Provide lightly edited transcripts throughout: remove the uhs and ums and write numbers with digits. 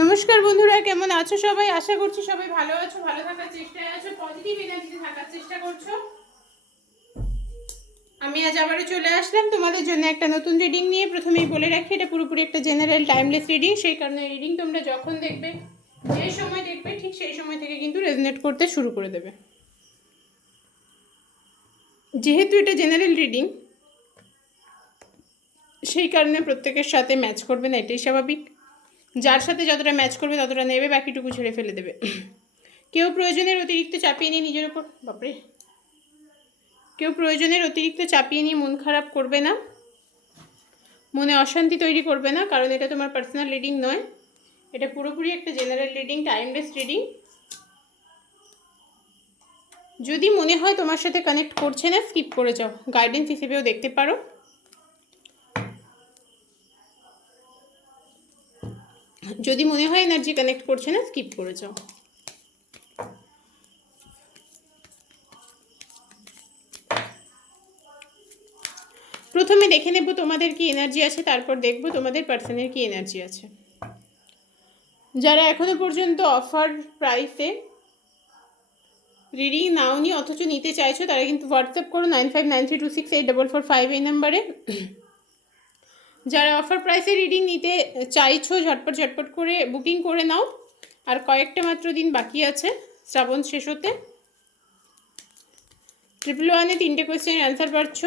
নমস্কার বন্ধুরা, কেমন আছো সবাই? আশা করছি সবাই ভালো আছো, ভালো থাকার চেষ্টায় আছো, পজিটিভ এনার্জিতে থাকার চেষ্টা করছো। আমি আজ আবারও চলে আসলাম তোমাদের জন্য একটা নতুন রিডিং নিয়ে। প্রথমেই বলে রাখি, এটা পুরোপুরি একটা জেনারেল টাইমলেস রিডিং, সেই কারণে রিডিং তোমরা যখন দেখবে, যে সময় দেখবে, ঠিক সেই সময় থেকে কিন্তু রেজনেট করতে শুরু করে দেবে। যেহেতু এটা জেনারেল রিডিং, সেই কারণে প্রত্যেকের সাথে ম্যাচ করবে না, এটাই স্বাভাবিক। যার সাথে যতটা ম্যাচ করবে ততটা নেবে, বাকিটুকু ছেড়ে ফেলে দেবে। কেউ প্রয়োজনের অতিরিক্ত চাপিয়ে নিয়ে নিজের ওপর কেউ প্রয়োজনের অতিরিক্ত চাপিয়ে নিয়ে মন খারাপ করবে না, মনে অশান্তি তৈরি করবে না, কারণ এটা তোমার পার্সোনাল রিডিং নয়, এটা পুরোপুরি একটা জেনারেল রিডিং, টাইমলেস রিডিং। যদি মনে হয় তোমার সাথে কানেক্ট করছে না, স্কিপ করে যাও, গাইডেন্স হিসেবেও দেখতে পারো। যদি মনে হয় এনার্জি কানেক্ট করছে না, স্কিপ করে যাও। প্রথমে দেখে নেব তোমাদের কি এনার্জি আছে, তারপর দেখব তোমাদের পার্সনের কি এনার্জি আছে। যারা এখনো পর্যন্ত অফার প্রাইসে রিডিং নাওনি অথচ নিতে চাইছো, তারা কিন্তু হোয়াটসঅ্যাপ করো 9593268445 এই নাম্বারে। যারা অফার প্রাইসে রিডিং নিতে চাইছো, ঝটপট ঝটপট করে বুকিং করে নাও, আর কয়েকটা মাত্র দিন বাকি আছে শ্রাবণ শেষ হতে। 111-এ 3টে কোয়েশ্চেনের অ্যান্সার পাচ্ছ,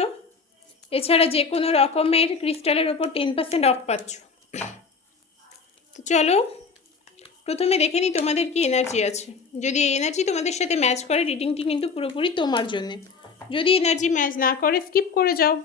এছাড়া যে কোনো রকমের ক্রিস্টালের ওপর 10% অফ পাচ্ছ। তো চলো প্রথমে দেখে নিই তোমাদের কি এনার্জি আছে। যদি এই এনার্জি তোমাদের সাথে ম্যাচ করে, রিডিংটি কিন্তু পুরোপুরি তোমার জন্যে। যদি এনার্জি ম্যাচ না করে, স্কিপ করে যাও।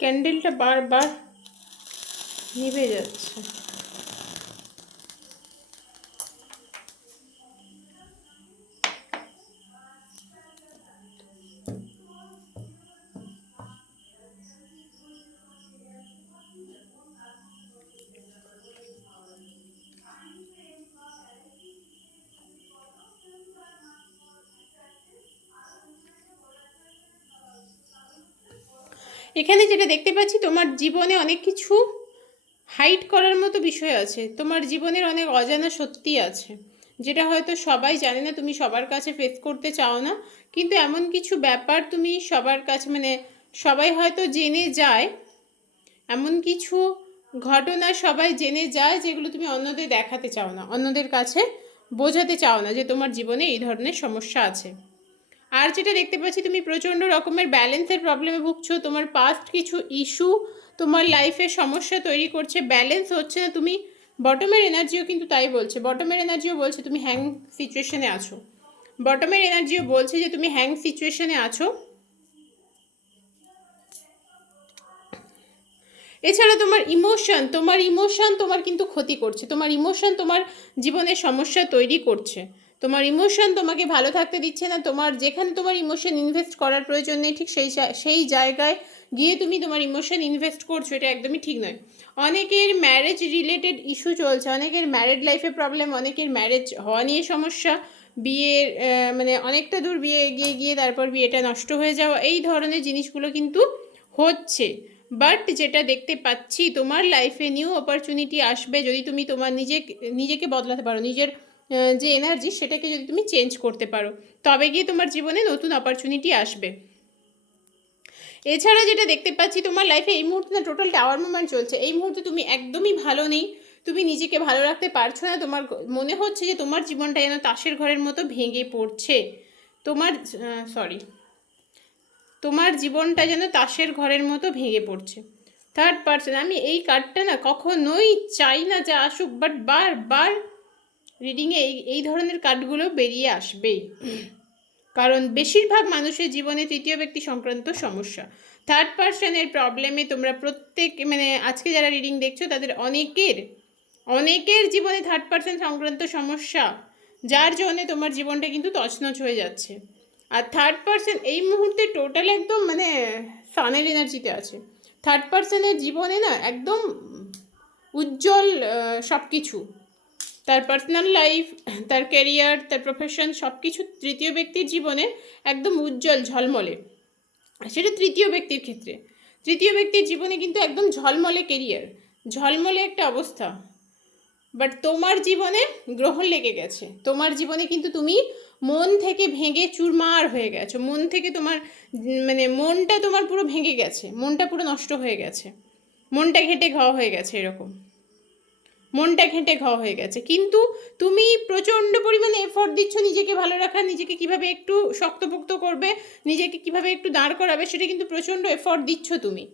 ক্যান্ডেলটা বারবার নিভে যাচ্ছে। এখানে যেটা দেখতে পাচ্ছি, তোমার জীবনে অনেক কিছু হাইড করার মতো বিষয় আছে, তোমার জীবনের অনেক অজানা সত্যি আছে, যেটা হয়তো সবাই জানে না, তুমি সবার কাছে ফেস করতে চাও না, কিন্তু এমন কিছু ব্যাপার তুমি সবার কাছে, মানে সবাই হয়তো জেনে যায়, এমন কিছু ঘটনা সবাই জেনে যায় যেগুলো তুমি অন্যদের দেখাতে চাও না, অন্যদের কাছে বোঝাতে চাও না যে তোমার জীবনে এই ধরনের সমস্যা আছে। আর যেটা দেখতে পাচ্ছি, তুমি প্রচণ্ড রকমের ব্যালেন্সের প্রবলেমে ভুগছো, তোমার পাস্ট কিছু ইস্যু তোমার লাইফে সমস্যা তৈরি করছে, ব্যালেন্স হচ্ছে না। তুমি বটমের এনার্জিও কিন্তু তাই বলছে, বটমের এনার্জিও বলছে তুমি হ্যাং সিচুয়েশনে আছো, বটমের এনার্জিও বলছে যে তুমি হ্যাং সিচুয়েশনে আছো। এছাড়া তোমার ইমোশন তোমার কিন্তু ক্ষতি করছে, তোমার ইমোশন তোমার জীবনে সমস্যা তৈরি করছে, তোমার ইমোশন তোমাকে ভালো থাকতে দিচ্ছে না। তোমার যেখানে তোমার ইমোশন ইনভেস্ট করার প্রয়োজন নেই, ঠিক সেই জায়গায় গিয়ে তুমি তোমার ইমোশন ইনভেস্ট করছো, এটা একদমই ঠিক নয়। অনেকের ম্যারেজ রিলেটেড ইস্যু চলছে, অনেকের ম্যারেড লাইফে প্রবলেম, অনেকের ম্যারেজ হওয়া নিয়ে সমস্যা, বিয়ের মানে অনেকটা দূর বিয়ে এগিয়ে গিয়ে তারপর বিয়েটা নষ্ট হয়ে যাওয়া, এই ধরনের জিনিসগুলো কিন্তু হচ্ছে। বাট যেটা দেখতে পাচ্ছি, তোমার লাইফে নিউ অপরচুনিটি আসবে যদি তুমি তোমার নিজেকে বদলাতে পারো, নিজের যে এনার্জি সেটাকে যদি তুমি চেঞ্জ করতে পারো, তবে গিয়ে তোমার জীবনে নতুন অপরচুনিটি আসবে। এছাড়া যেটা দেখতে পাচ্ছি, তোমার লাইফে এই মুহূর্তে না টোটাল টাওয়ার মুভমেন্ট চলছে, এই মুহূর্তে তুমি একদমই ভালো নেই, তুমি নিজেকে ভালো রাখতে পারছো না, তোমার মনে হচ্ছে যে তোমার জীবনটা যেন তাসের ঘরের মতো ভেঙে পড়ছে, তোমার জীবনটা যেন তাসের ঘরের মতো ভেঙে পড়ছে। থার্ড পার্সন, আমি এই কার্ডটা না কখনোই চাই না যে আসুক, বাট বারবার রিডিংয়ে এই ধরনের কার্ডগুলো বেরিয়ে আসবেই, কারণ বেশিরভাগ মানুষের জীবনে তৃতীয় ব্যক্তি সংক্রান্ত সমস্যা, থার্ড পার্সনের প্রবলেমে তোমরা প্রত্যেক, মানে আজকে যারা রিডিং দেখছো তাদের অনেকের অনেকের জীবনে থার্ড পার্সন সংক্রান্ত সমস্যা, যার জন্যে তোমার জীবনটা কিন্তু তছনছ হয়ে যাচ্ছে। আর থার্ড পার্সন এই মুহূর্তে টোটাল একদম মানে সানের এনার্জিতে আছে। থার্ড পার্সনের জীবনে না একদম উজ্জ্বল সব কিছু, তার পার্সোনাল লাইফ, তার ক্যারিয়ার, তার প্রফেশন, সব কিছু তৃতীয় ব্যক্তির জীবনে একদম উজ্জ্বল ঝলমলে। সেটা তৃতীয় ব্যক্তির ক্ষেত্রে, তৃতীয় ব্যক্তির জীবনে কিন্তু একদম ঝলমলে কেরিয়ার, ঝলমলে একটা অবস্থা। বাট তোমার জীবনে গ্রহণ লেগে গেছে, তোমার জীবনে কিন্তু তুমি মন থেকে ভেঙে চুরমার হয়ে গেছো, মন থেকে তোমার মানে মনটা তোমার পুরো ভেঙে গেছে, মনটা পুরো নষ্ট হয়ে গেছে, মনটা ঘেঁটে খাওয়া হয়ে গেছে, এরকম মনটা ঘেঁটে খাওয়া হয়ে গেছে। কিন্তু তুমি প্রচণ্ড পরিমাণে এফোর্ট দিচ্ছ নিজেকে ভালো রাখার, নিজেকে কিভাবে একটু শক্তপোক্ত করবে, নিজেকে কিভাবে একটু দাঁড় করাবে, সেটা কিন্তু প্রচণ্ড এফোর্ট দিচ্ছ তুমি।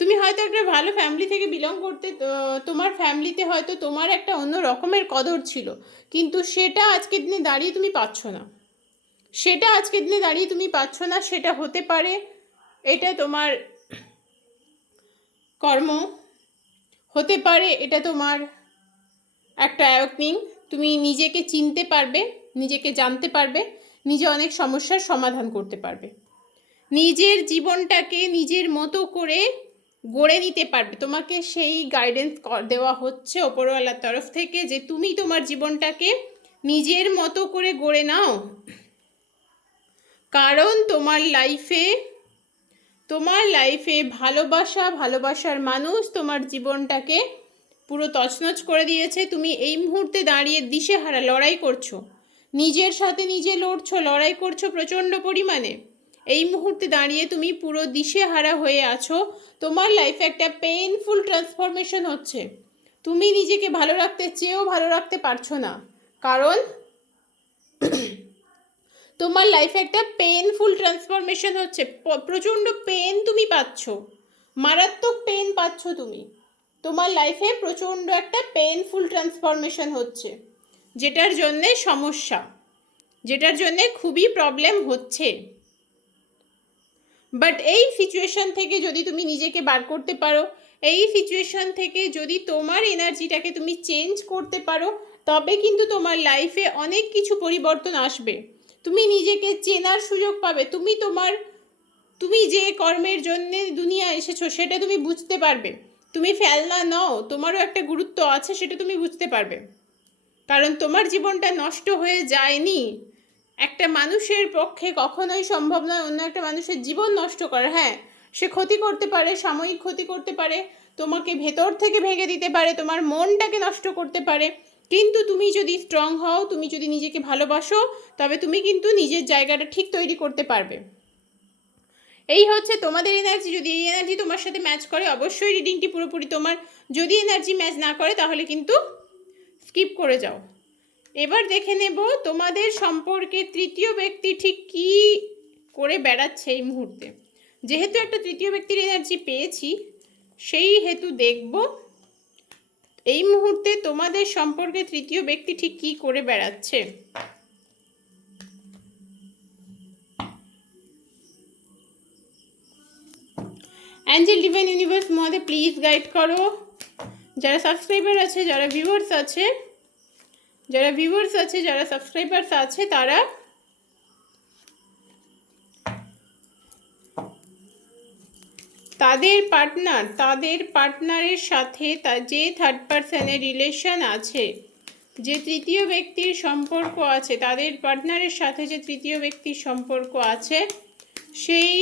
তুমি হয়তো একটা ভালো ফ্যামিলি থেকে বিলং করতে, তোমার ফ্যামিলিতে হয়তো তোমার একটা অন্য রকমের কদর ছিল, কিন্তু সেটা আজকের দিনে দাঁড়িয়ে তুমি পাচ্ছ না, সেটা আজকের দিনে দাঁড়িয়ে তুমি পাচ্ছ না। সেটা হতে পারে এটা তোমার কর্ম, হতে পারে এটা তোমার একটা অ্যাওয়েকনিং, তুমি নিজেকে চিনতে পারবে, নিজেকে জানতে পারবে, নিজে অনেক সমস্যার সমাধান করতে পারবে, নিজের জীবনটাকে নিজের মতো করে গড়ে নিতে পারবে। তোমাকে সেই গাইডেন্স দেওয়া হচ্ছে ওপরওয়ালার তরফ থেকে যে তুমি তোমার জীবনটাকে নিজের মতো করে গড়ে নাও। কারণ তোমার লাইফে ভালোবাসা, ভালোবাসার মানুষ তোমার জীবনটাকে পুরো তছনছ করে দিয়েছে। তুমি এই মুহূর্তে দাঁড়িয়ে দিশেহারা লড়াই করছো, নিজের সাথে নিজে লড়ছো, লড়াই করছো প্রচণ্ড পরিমাণে। এই মুহূর্তে দাঁড়িয়ে তুমি পুরো দিশেহারা হয়ে আছো। তোমার লাইফে একটা পেইনফুল ট্রান্সফরমেশন হচ্ছে, তুমি নিজেকে ভালো রাখতে চেয়েও ভালো রাখতে পারছো না, কারণ তোমার লাইফে একটা পেইনফুল ট্রান্সফরমেশন হচ্ছে, প্রচণ্ড পেন তুমি পাচ্ছ, মারাত্মক পেন পাচ্ছ তুমি। তোমার লাইফে প্রচণ্ড একটা পেইনফুল ট্রান্সফরমেশন হচ্ছে, যেটার জন্যে সমস্যা, যেটার জন্যে খুবই প্রবলেম হচ্ছে। বাট এই সিচুয়েশন থেকে যদি তুমি নিজেকে বার করতে পারো, এই সিচুয়েশন থেকে যদি তোমার এনার্জিটাকে তুমি চেঞ্জ করতে পারো, তবে কিন্তু তোমার লাইফে অনেক কিছু পরিবর্তন আসবে। তুমি নিজেকে চেনার সুযোগ পাবে, তুমি যে কর্মের জন্য দুনিয়া এসেছো সেটা তুমি বুঝতে পারবে। তুমি ফেলনা নও, তোমারও একটা গুরুত্ব আছে, সেটা তুমি বুঝতে পারবে। কারণ তোমার জীবনটা নষ্ট হয়ে যায়নি। একটা মানুষের পক্ষে কখনোই সম্ভব নয় অন্য একটা মানুষের জীবন নষ্ট করা। হ্যাঁ, সে ক্ষতি করতে পারে, সাময়িক ক্ষতি করতে পারে, তোমাকে ভেতর থেকে ভেঙে দিতে পারে, তোমার মনটাকে নষ্ট করতে পারে, কিন্তু তুমি যদি স্ট্রং হও, তুমি যদি নিজেকে ভালোবাসো, তবে তুমি কিন্তু নিজের জায়গাটা ঠিক তৈরি করতে পারবে। এই হচ্ছে তোমাদের এনার্জি। যদি এই এনার্জি তোমার সাথে ম্যাচ করে, অবশ্যই রিডিংটি পুরোপুরি তোমার। যদি এনার্জি ম্যাচ না করে তাহলে কিন্তু স্কিপ করে যাও। এবার দেখে নেব তোমাদের সম্পর্কে তৃতীয় ব্যক্তি ঠিক কী করে বেড়াচ্ছে এই মুহূর্তে। যেহেতু একটা তৃতীয় ব্যক্তির এনার্জি পেয়েছি, সেই হেতু দেখব এই মুহূর্তে তোমাদের সম্পর্কে তৃতীয় ব্যক্তি ঠিক কী করে বেড়াচ্ছে। অ্যাঞ্জেল ডিভাইন ইউনিভার্স মধ্যে প্লিজ গাইড করো। যারা সাবস্ক্রাইবার আছে, যারা ভিউয়ার্স আছে, যারা সাবস্ক্রাইবার্স আছে, তারা তাদের পার্টনারের সাথে যে থার্ড পার্সনের রিলেশন আছে, যে তৃতীয় ব্যক্তির সম্পর্ক আছে, তাদের পার্টনারের সাথে যে তৃতীয় ব্যক্তির সম্পর্ক আছে, সেই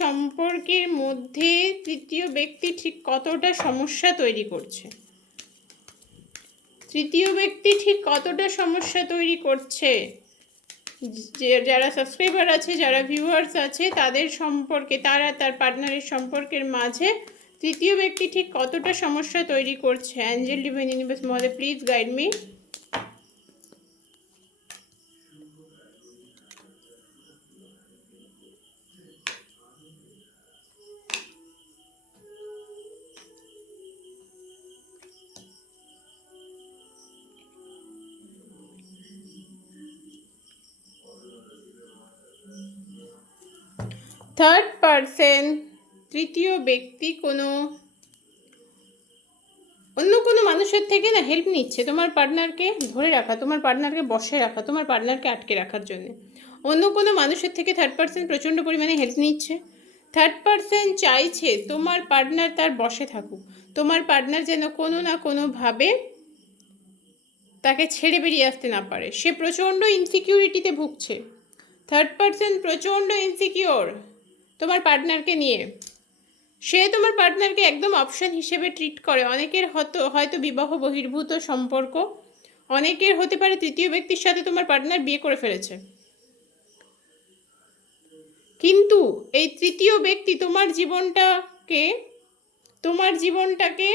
সম্পর্কের মধ্যে তৃতীয় ব্যক্তি ঠিক কতটা সমস্যা তৈরি করছে, যারা সাবস্ক্রাইবার আছে, যারা ভিউয়ার্স আছে, তাদের সম্পর্কে, তার পার্টনারের সম্পর্কের মাঝে তৃতীয় ব্যক্তি ঠিক কতটা সমস্যা তৈরি করছে। অ্যাঞ্জেল ডিভাইন ইউনিভার্স মধ্যে please guide me. Third person, তৃতীয় ব্যক্তি কোনো অন্য কোনো মানুষের থেকে না হেল্প নিচ্ছে তোমার পার্টনারকে ধরে রাখা, তোমার পার্টনারকে বসে রাখা, তোমার পার্টনারকে আটকে রাখার জন্য। অন্য কোনো মানুষের থেকে থার্ড পার্সন প্রচণ্ড পরিমাণে হেল্প নিচ্ছে। থার্ড পার্সন চাইছে তোমার পার্টনার তার বসে থাকুক, তোমার পার্টনার যেন কোনো না কোনোভাবে তাকে ছেড়ে বেরিয়ে আসতে না পারে। সে প্রচণ্ড ইনসিকিউরিটিতে ভুগছে। থার্ড পার্সন প্রচণ্ড ইনসিকিওর তোমার পার্টনারকে নিয়ে। সে তোমার পার্টনারকে একদম অপশন হিসেবে ট্রিট করে। অনেকের হয়তো বিবাহ বহির্ভূত সম্পর্ক, অনেকের হতে পারে তৃতীয় ব্যক্তির সাথে তোমার পার্টনার বিয়ে করে ফেলেছে, কিন্তু এই তৃতীয় ব্যক্তি তোমার জীবনটাকে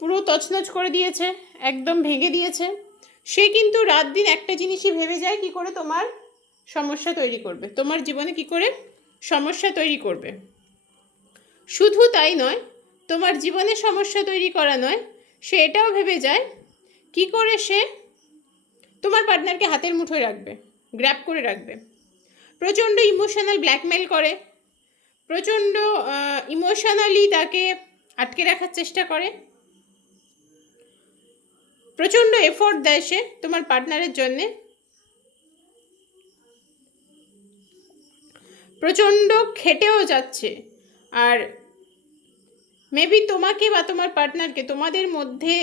পুরো তছনছ করে দিয়েছে, একদম ভেঙে দিয়েছে। সে কিন্তু রাত দিন একটা জিনিসই ভেবে যায়, কি করে তোমার সমস্যা তৈরি করবে, তোমার জীবনে কি করে সমস্যা তৈরি করবে। শুধু তাই নয়, তোমার জীবনে সমস্যা তৈরি করা নয়, সে এটাও ভেবে যায় কি করে সে তোমার পার্টনারকে হাতের মুঠোয় রাখবে, গ্র্যাব করে রাখবে। প্রচণ্ড ইমোশনাল ব্ল্যাকমেল করে, প্রচণ্ড ইমোশনালি তাকে আটকে রাখার চেষ্টা করে, প্রচণ্ড এফোর্ট দেয় সে তোমার পার্টনারের জন্যে, প্রচণ্ড খেটেও যাচ্ছে। আর মেবি তোমাকে বা তোমার পার্টনারকে, তোমাদের মধ্যে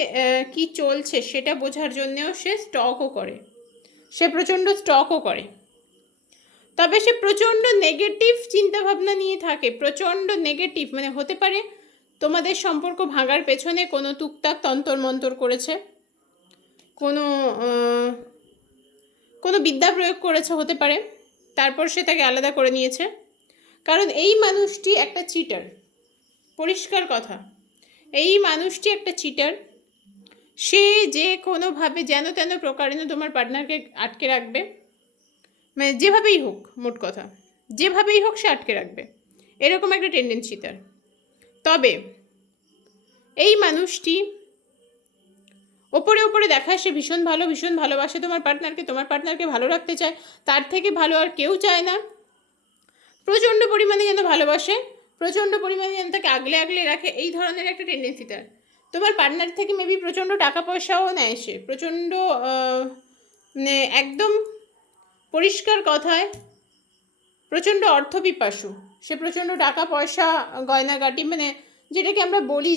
কি চলছে সেটা বোঝার জন্যেও সে স্টকও করে, সে প্রচণ্ড স্টকও করে। তবে সে প্রচণ্ড নেগেটিভ চিন্তাভাবনা নিয়ে থাকে, প্রচণ্ড নেগেটিভ। মানে হতে পারে তোমাদের সম্পর্ক ভাঙার পেছনে কোনো টুকটাক তন্তর মন্তর করেছে, কোনো বিদ্যা প্রয়োগ করেছে হতে পারে, তারপর সে তাকে আলাদা করে নিয়েছে। কারণ এই মানুষটি একটা চিটার, পরিষ্কার কথা, এই মানুষটি একটা চিটার। সে যে কোনোভাবে যেন তেন প্রকারে তোমার পার্টনারকে আটকে রাখবে, মানে যেভাবেই হোক, মোট কথা যেভাবেই হোক সে আটকে রাখবে, এরকম একটা টেন্ডেন্সি তার। তবে এই মানুষটি ওপরে দেখায় সে ভীষণ ভালোবাসে তোমার পার্টনারকে ভালো রাখতে চায়, তার থেকে ভালো আর কেউ চায় না। প্রচণ্ড পরিমাণে যেন ভালোবাসে, প্রচণ্ড পরিমাণে যেন তাকে আগলে রাখে, এই ধরনের একটা টেন্ডেন্সি তার। তোমার পার্টনার থেকে মেবি প্রচণ্ড টাকা পয়সাও নেয় সে, প্রচণ্ড মানে একদম পরিষ্কার কথায় প্রচণ্ড অর্থপিপাসু সে, প্রচণ্ড টাকা পয়সা গয়নাগাটি, মানে যেটাকে আমরা বলি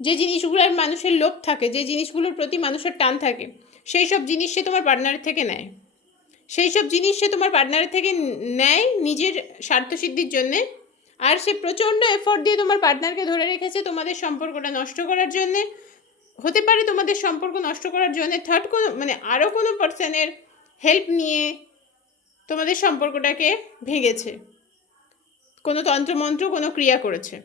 যে জিনিসগুলোর মানুষের লোভ থাকে, যে জিনিসগুলোর প্রতি মানুষের টান থাকে, সেই সব জিনিস সে তোমার পার্টনারের থেকে নেয়। সেই সব জিনিস সে তোমার পার্টনারের থেকে নেয় নিজের স্বার্থসিদ্ধির জন্যে। আর সে প্রচণ্ড এফোর্ট দিয়ে তোমার পার্টনারকে ধরে রেখেছে তোমাদের সম্পর্কটা নষ্ট করার জন্যে। হতে পারে তোমাদের সম্পর্ক নষ্ট করার জন্যে থার্ড কোনো, মানে আরও কোনো পার্সনের হেল্প নিয়ে তোমাদের সম্পর্কটাকে ভেঙেছে, কোনো তন্ত্রমন্ত্র, কোনো ক্রিয়া করেছে।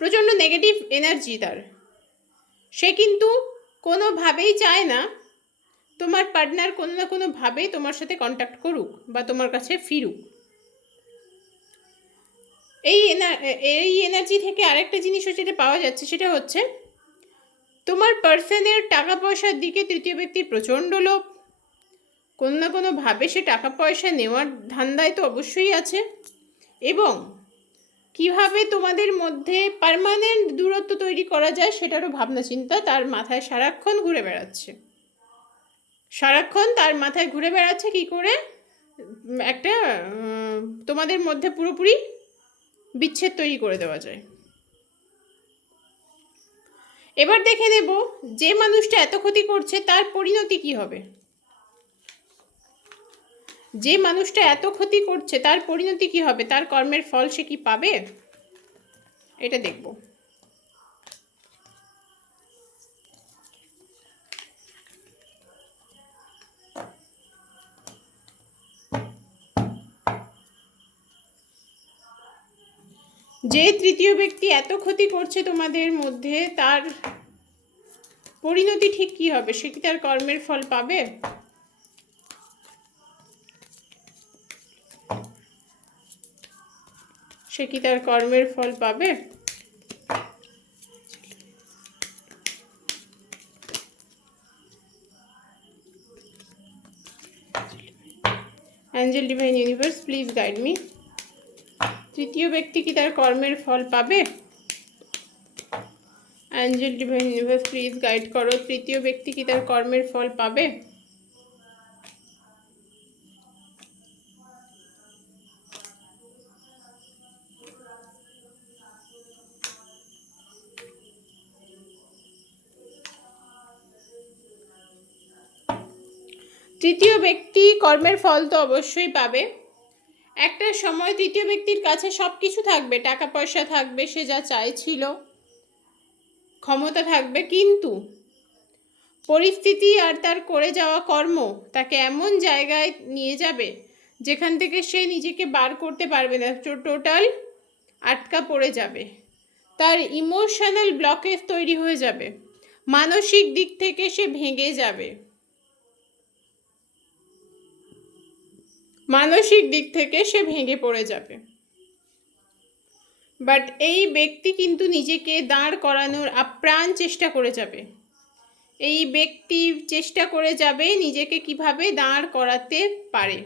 প্রচণ্ড নেগেটিভ এনার্জি তার। সে কিন্তু কোনোভাবেই চায় না তোমার পার্টনার কোনো না কোনোভাবেই তোমার সাথে কন্ট্যাক্ট করুক বা তোমার কাছে ফিরুক। এই এনার্জি থেকে আরেকটা জিনিসও যেটা পাওয়া যাচ্ছে সেটা হচ্ছে তোমার পার্সনের টাকা পয়সার দিকে তৃতীয় ব্যক্তির প্রচণ্ড লোভ। কোনো না কোনোভাবে সে টাকা পয়সা নেওয়ার ধান্দায় তো অবশ্যই আছে, এবং কিভাবে তোমাদের মধ্যে পার্মানেন্ট দূরত্ব তৈরি করা যায় সেটারও ভাবনা চিন্তা তার মাথায় সারাক্ষণ ঘুরে বেড়াচ্ছে। সারাক্ষণ তার মাথায় ঘুরে বেড়াচ্ছে কি করে একটা তোমাদের মধ্যে পুরোপুরি বিচ্ছেদ তৈরি করে দেওয়া যায়। এবার দেখে নেব যে মানুষটা এত ক্ষতি করছে তার পরিণতি কি হবে। যে মানুষটা এত ক্ষতি করছে তার পরিণতি কি হবে, তার কর্মের ফল সে কি পাবে, এটা দেখব। যে তৃতীয় ব্যক্তি এত ক্ষতি করছে তোমাদের মধ্যে, তার পরিণতি ঠিক কি হবে, সে কি তার কর্মের ফল পাবে। সে কি তার কর্মের ফল পাবে। Angel divine universe please guide me. তৃতীয় ব্যক্তি কি তার কর্মের ফল পাবে। Angel divine universe please guide করো, তৃতীয় ব্যক্তি কি তার কর্মের ফল পাবে? তৃতীয় ব্যক্তি কর্মের ফল তো অবশ্যই পাবে। একটা সময় তৃতীয় ব্যক্তির কাছে সব কিছু থাকবে, টাকা পয়সা থাকবে, সে যা চাইছিল, ক্ষমতা থাকবে, কিন্তু পরিস্থিতি আর তার করে যাওয়া কর্ম তাকে এমন জায়গায় নিয়ে যাবে যেখান থেকে সে নিজেকে বার করতে পারবে না, টোটাল আটকা পড়ে যাবে। তার ইমোশনাল ব্লকেজ তৈরি হয়ে যাবে, মানসিক দিক থেকে সে ভেঙে যাবে, মানসিক দিক থেকে সে ভেঙে পড়ে যাবে। বাট এই ব্যক্তি কিন্তু নিজেকে দাঁড় করানোর আপ্রাণ চেষ্টা করে যাবে। এই ব্যক্তি চেষ্টা করে যাবে নিজেকে কিভাবে দাঁড় করাতে পারে।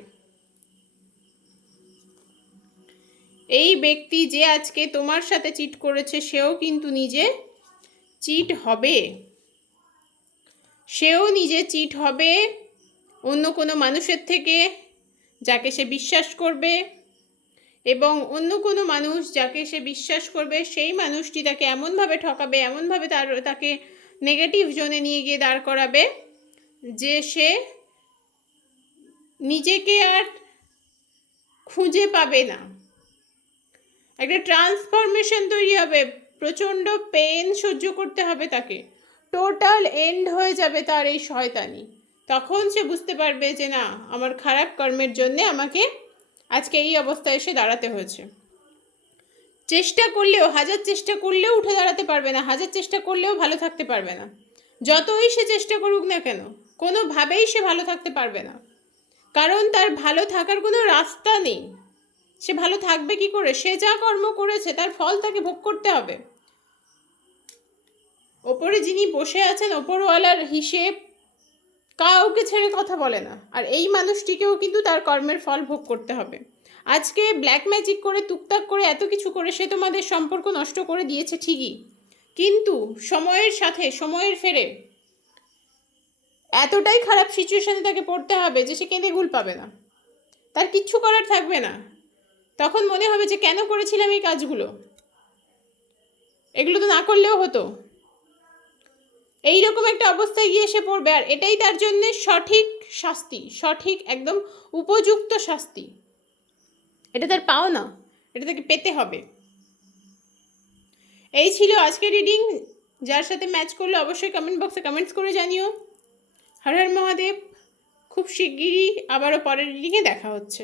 এই ব্যক্তি যে আজকে তোমার সাথে চিট করেছে, সেও কিন্তু নিজে চিট হবে, সেও নিজে চিট হবে অন্য কোনো মানুষের থেকে, যাকে সে বিশ্বাস করবে, এবং অন্য কোনো মানুষ যাকে সে বিশ্বাস করবে সেই মানুষটি তাকে এমনভাবে ঠকাবে, এমনভাবে তাকে নেগেটিভ জোনে নিয়ে গিয়ে দাঁড় করাবে যে সে নিজেকে আর খুঁজে পাবে না। একটা ট্রান্সফরমেশন তৈরি হবে, প্রচণ্ড পেন সহ্য করতে হবে তাকে, টোটাল এন্ড হয়ে যাবে তার এই শয়তানি। তখন সে বুঝতে পারবে যে না, আমার খারাপ কর্মের জন্যে আমাকে আজকে এই অবস্থায় এসে দাঁড়াতে হয়েছে। চেষ্টা করলেও, হাজার চেষ্টা করলেও উঠে দাঁড়াতে পারবে না, হাজার চেষ্টা করলেও ভালো থাকতে পারবে না। যতই সে চেষ্টা করুক না কেন, কোনোভাবেই সে ভালো থাকতে পারবে না, কারণ তার ভালো থাকার কোনো রাস্তা নেই। সে ভালো থাকবে কি করে? সে যা কর্ম করেছে তার ফল তাকে ভোগ করতে হবে। ওপরে যিনি বসে আছেন, ওপরওয়ালার হিসেব কাউকে ছেড়ে কথা বলে না, আর এই মানুষটিকেও কিন্তু তার কর্মের ফল ভোগ করতে হবে। আজকে ব্ল্যাক ম্যাজিক করে, টুকটাক করে, এত কিছু করে সে তোমাদের সম্পর্ক নষ্ট করে দিয়েছে ঠিকই, কিন্তু সময়ের সাথে, সময়ের ফেরে এতটাই খারাপ সিচুয়েশনে তাকে পড়তে হবে যে সে কেঁদে গুল পাবে না, তার কিচ্ছু করার থাকবে না। তখন মনে হবে যে কেন করেছিলাম এই কাজগুলো, এগুলো তো না করলেও হতো। এইরকম একটা অবস্থায় গিয়ে সে পড়বে, আর এটাই তার জন্য সঠিক শাস্তি, সঠিক একদম উপযুক্ত শাস্তি। এটা তার পাওনা, এটা তাকে পেতে হবে। এই ছিল আজকের রিডিং। যার সাথে ম্যাচ করলে অবশ্যই কমেন্ট বক্সে কমেন্টস করে জানিও। হর হর মহাদেব। খুব শিগগিরই আবারও পরের রিডিংয়ে দেখা হচ্ছে।